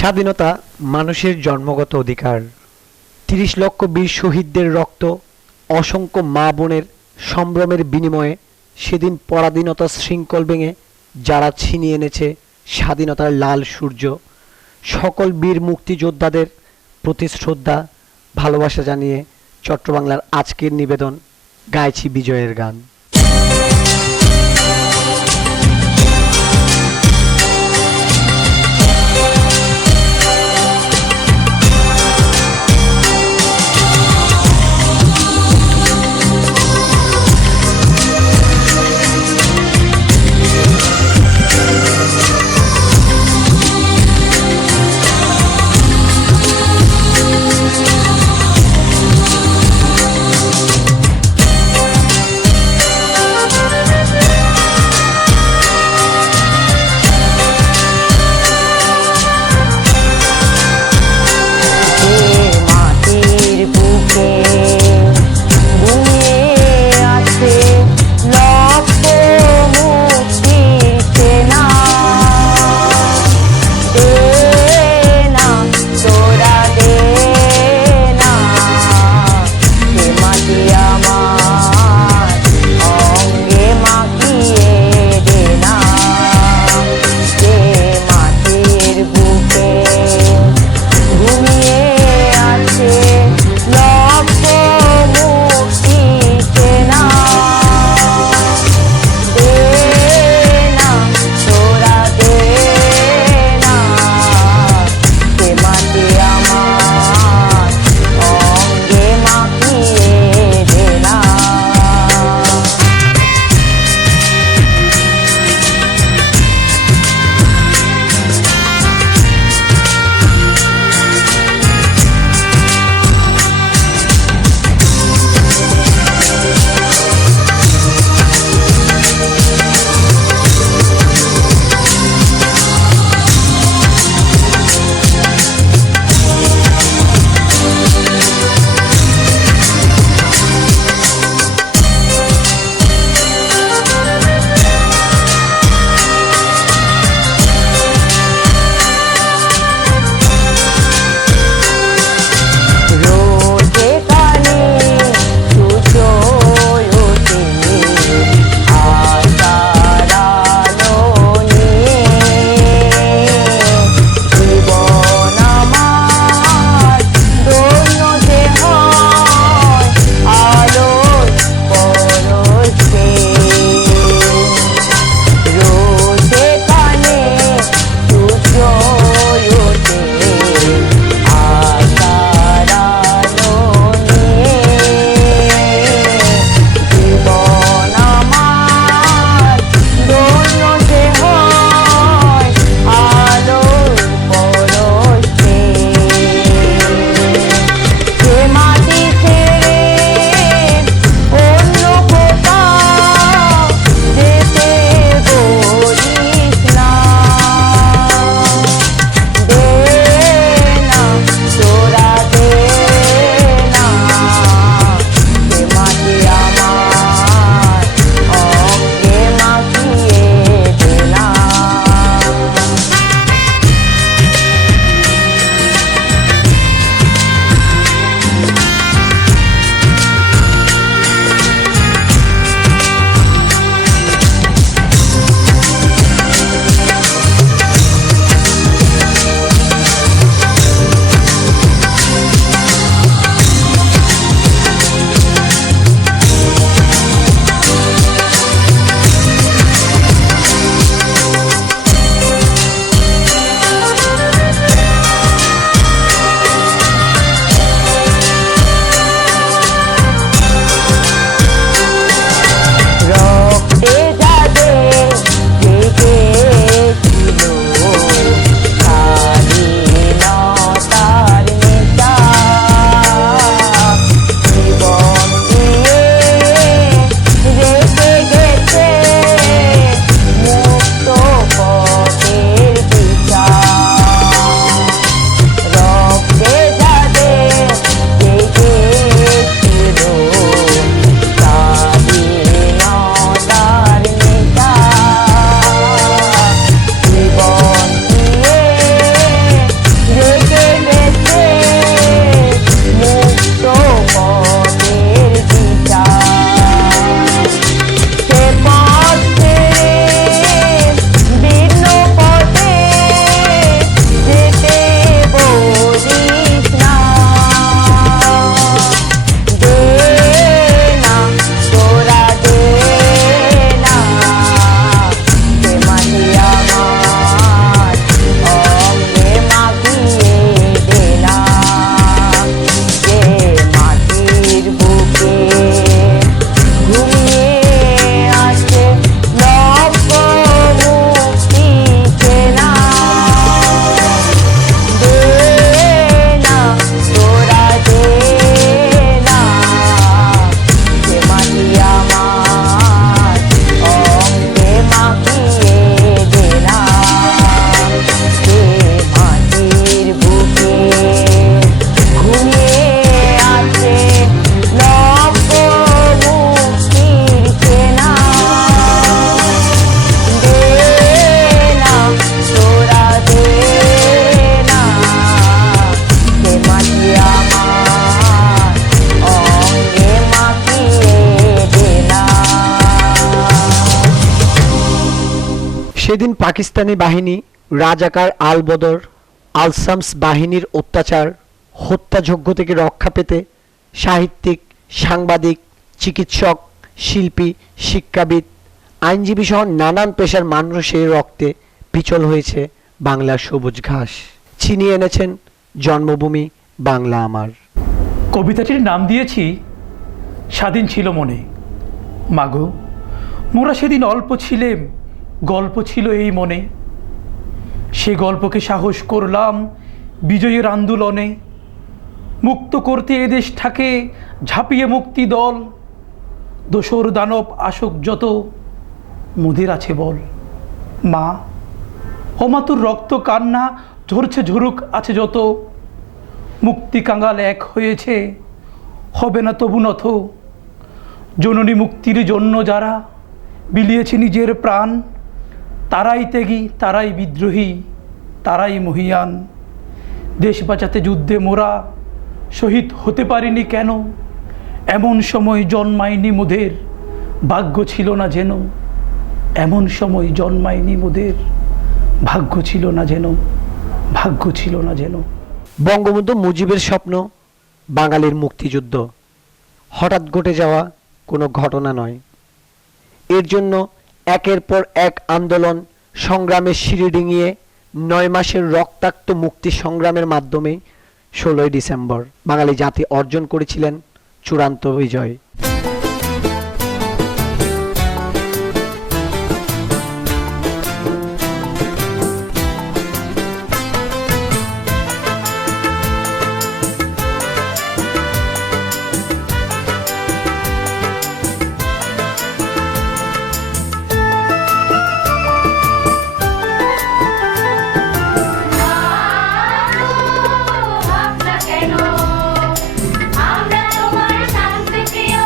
স্বাধীনতা মানুষের জন্মগত অধিকার। ৩০ লক্ষ বীর শহীদদের রক্ত, অসংখ্য মা বোনের সম্ভ্রমের বিনিময়ে সেদিন পরাধীনতার শৃঙ্খল ভেঙে যারা ছিনিয়ে এনেছে স্বাধীনতার লাল সূর্য, সকল বীর মুক্তিযোদ্ধাদের প্রতি শ্রদ্ধা, ভালোবাসা জানিয়ে চট্টবাংলার আজকের নিবেদন গাইছি বিজয়ের গান। সেদিন পাকিস্তানি বাহিনী রাজাকার আল বদর আল শামস বাহিনীর অত্যাচার হত্যাযজ্ঞ থেকে রক্ষা পেতে সাহিত্যিক, সাংবাদিক, চিকিৎসক, শিল্পী, শিক্ষাবিদ, আইনজীবী সহ নানান পেশার মানুষের রক্তে পিছল হয়েছে বাংলার সবুজ ঘাস। ছিনিয়ে এনেছেন জন্মভূমি বাংলা আমার। কবিতাটির নাম দিয়েছি স্বাধীন ছিল মনে। মাগো, মোরা সেদিন অল্প ছিলেম, গল্প ছিল এই মনে। সে গল্পকে সাহস করলাম বিজয়ের আন্দোলনে। মুক্ত করতে এদেশটাকে ঝাঁপিয়ে মুক্তি দল। দোসর দানব আসুক যত, মোদের আছে বল। মা, ও মা, তোর রক্ত কান্না ঝরছে ঝরুক আছে যত। মুক্তি কাঙ্গাল এক হয়েছে, হবে না তবু নথ। জননী মুক্তির জন্য যারা বিলিয়েছে নিজের প্রাণ, তারাই ত্যাগী, তারাই বিদ্রোহী, তারাই মহিয়ান। দেশ বাঁচাতে যুদ্ধে মোরা শহীদ হতে পারিনি কেন? এমন সময় জন্মায়নি মোদের, ভাগ্য ছিল না যেন। এমন সময় জন্মায়নি মোদের, ভাগ্য ছিল না যেন, ভাগ্য ছিল না যেন। বঙ্গবন্ধু মুজিবের স্বপ্ন বাঙালির মুক্তিযুদ্ধ হঠাৎ ঘটে যাওয়া কোনো ঘটনা নয়। এর জন্য একের পর এক আন্দোলন সংগ্রামের সিঁড়ি ডিঙিয়ে 9 মাসের রক্তাক্ত মুক্তি সংগ্রামের মাধ্যমে 16ই ডিসেম্বর বাঙালি জাতি অর্জন করেছিলেন চূড়ান্ত বিজয়। আমরা তোমার শান্তি প্রিয়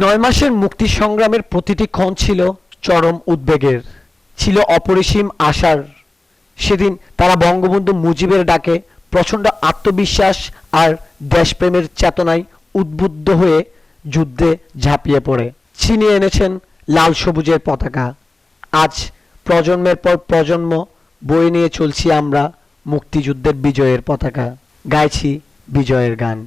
9 মাসের মুক্তি সংগ্রামের প্রতিটি ক্ষণ ছিল চরম উদ্বেগের, ছিল অপরিসীম আশার। সেদিন তারা বঙ্গবন্ধু মুজিবের ডাকে প্রচণ্ড আত্মবিশ্বাস আর দেশপ্রেমের চেতনায় উদ্বুদ্ধ হয়ে যুদ্ধে ঝাঁপিয়ে পড়ে ছিনিয়ে এনেছেন লাল সবুজের পতাকা। আজ প্রজন্মের পর প্রজন্ম বয়ে নিয়ে চলছি আমরা মুক্তিযুদ্ধের বিজয়ের পতাকা, গাইছি বিজয়ের গান।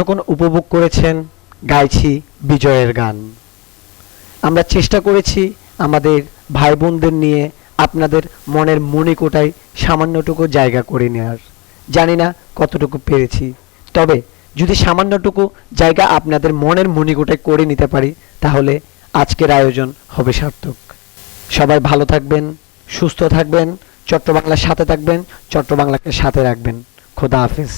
এতক্ষণ উপভোগ করেছেন গাইছি বিজয়ের গান। আমরা চেষ্টা করেছি আমাদের ভাই বোনদের নিয়ে আপনাদের মনের মণিকোটায় সামান্যটুকু জায়গা করে নেওয়ার। জানি না কতটুকু পেরেছি, তবে যদি সামান্যটুকু জায়গা আপনাদের মনের মণিকোটায় করে নিতে পারি তাহলে আজকের আয়োজন হবে সার্থক। সবাই ভালো থাকবেন, সুস্থ থাকবেন, চট্টবাংলার সাথে থাকবেন, চট্টবাংলাকে সাথে রাখবেন। খোদা হাফেজ।